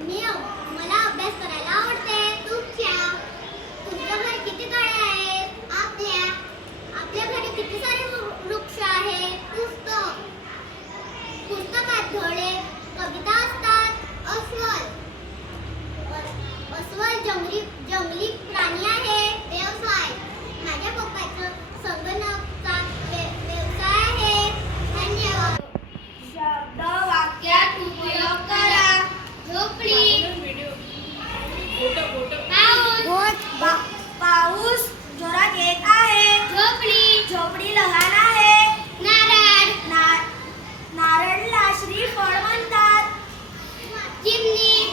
你有 चिमणी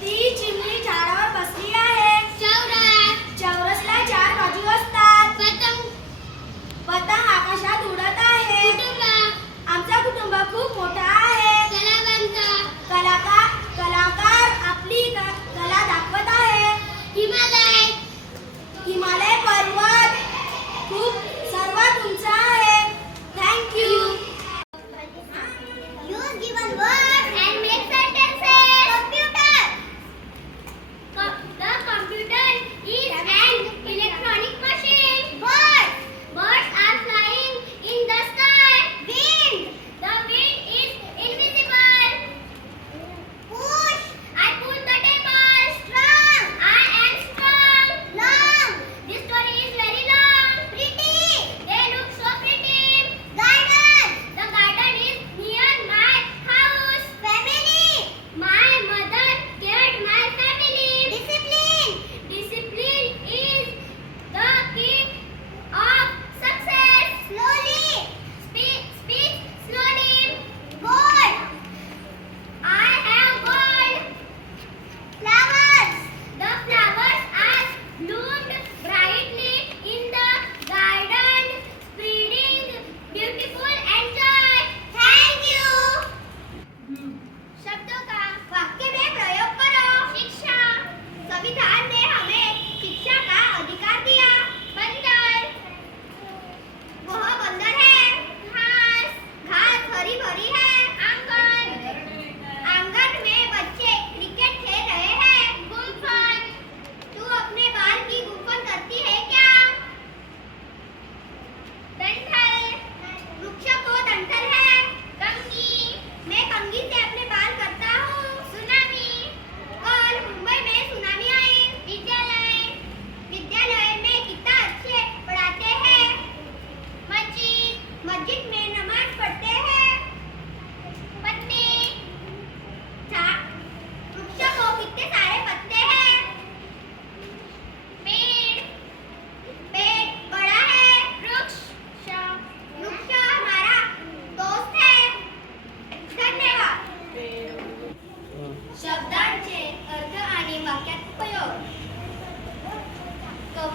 ती चिमणी झाडावर बसली आहे. चौरस. चौरसला चार बाजू असतात. पतंग. पतंग आकाशात उडत आहे. आमचा कुटुंब खूप मोठा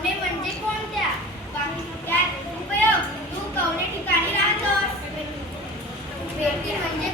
पाहुणे म्हणजे कोणत्या? उपयोग तू कवने ठिकाणी राहतो व्यक्ती म्हणजे